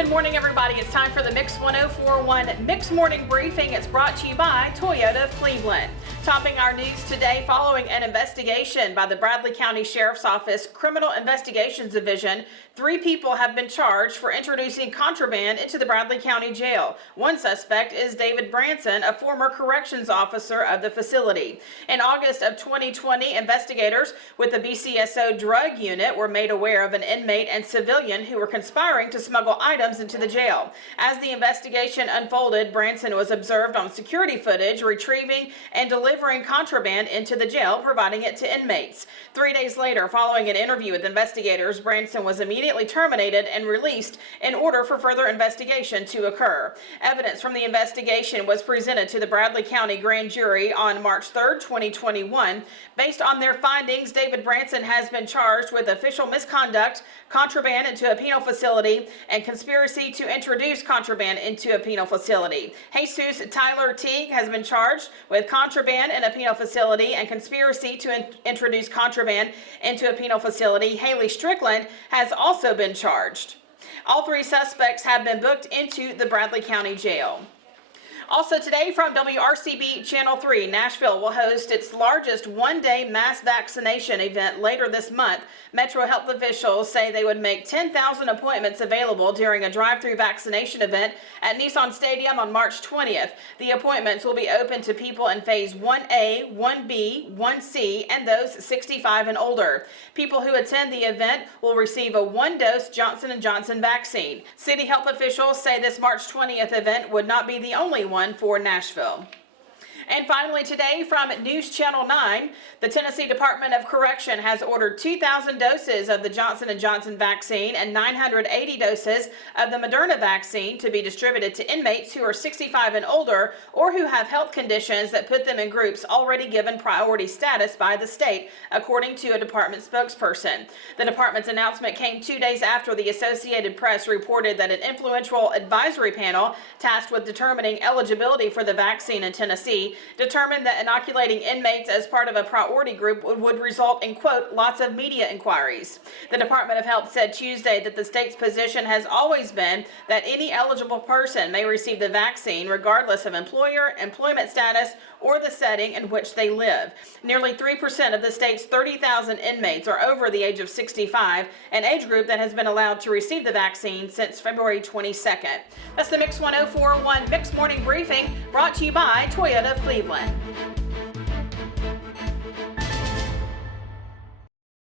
Good morning, everybody. It's time for the Mix 1041 Mix Morning Briefing. It's brought to you by Toyota of Cleveland. Topping our news today, following an investigation by the Bradley County Sheriff's Office Criminal Investigations Division, 3 people have been charged for introducing contraband into the Bradley County Jail. One suspect is David Branson, a former corrections officer of the facility. In August of 2020, investigators with the BCSO drug unit were made aware of an inmate and civilian who were conspiring to smuggle items into the jail. As the investigation unfolded, Branson was observed on security footage retrieving and delivering contraband into the jail, providing it to inmates. 3 days later, following an interview with investigators, Branson was immediately terminated and released in order for further investigation to occur. Evidence from the investigation was presented to the Bradley County Grand Jury on March 3, 2021. Based on their findings, David Branson has been charged with official misconduct, contraband into a penal facility, and conspiracy to introduce contraband into a penal facility. Jesus Tyler Teague has been charged with contraband in a penal facility and conspiracy to introduce contraband into a penal facility. Haley Strickland has also been charged. All 3 suspects have been booked into the Bradley County Jail. Also today from WRCB Channel 3, Nashville will host its largest one-day mass vaccination event later this month. Metro health officials say they would make 10,000 appointments available during a drive-through vaccination event at Nissan Stadium on March 20th. The appointments will be open to people in Phase 1A, 1B, 1C, and those 65 and older. People who attend the event will receive a 1-dose Johnson & Johnson vaccine. City health officials say this March 20th event would not be the only one for Nashville. And finally today from News Channel 9, the Tennessee Department of Correction has ordered 2,000 doses of the Johnson & Johnson vaccine and 980 doses of the Moderna vaccine to be distributed to inmates who are 65 and older or who have health conditions that put them in groups already given priority status by the state, according to a department spokesperson. The department's announcement came 2 days after the Associated Press reported that an influential advisory panel tasked with determining eligibility for the vaccine in Tennessee determined that inoculating inmates as part of a priority group would result in, quote, lots of media inquiries. The Department of Health said Tuesday that the state's position has always been that any eligible person may receive the vaccine regardless of employer, employment status, or the setting in which they live. Nearly 3% of the state's 30,000 inmates are over the age of 65, an age group that has been allowed to receive the vaccine since February 22nd. That's the Mix 1041 Mix Morning Briefing, brought to you by Toyota of Cleveland.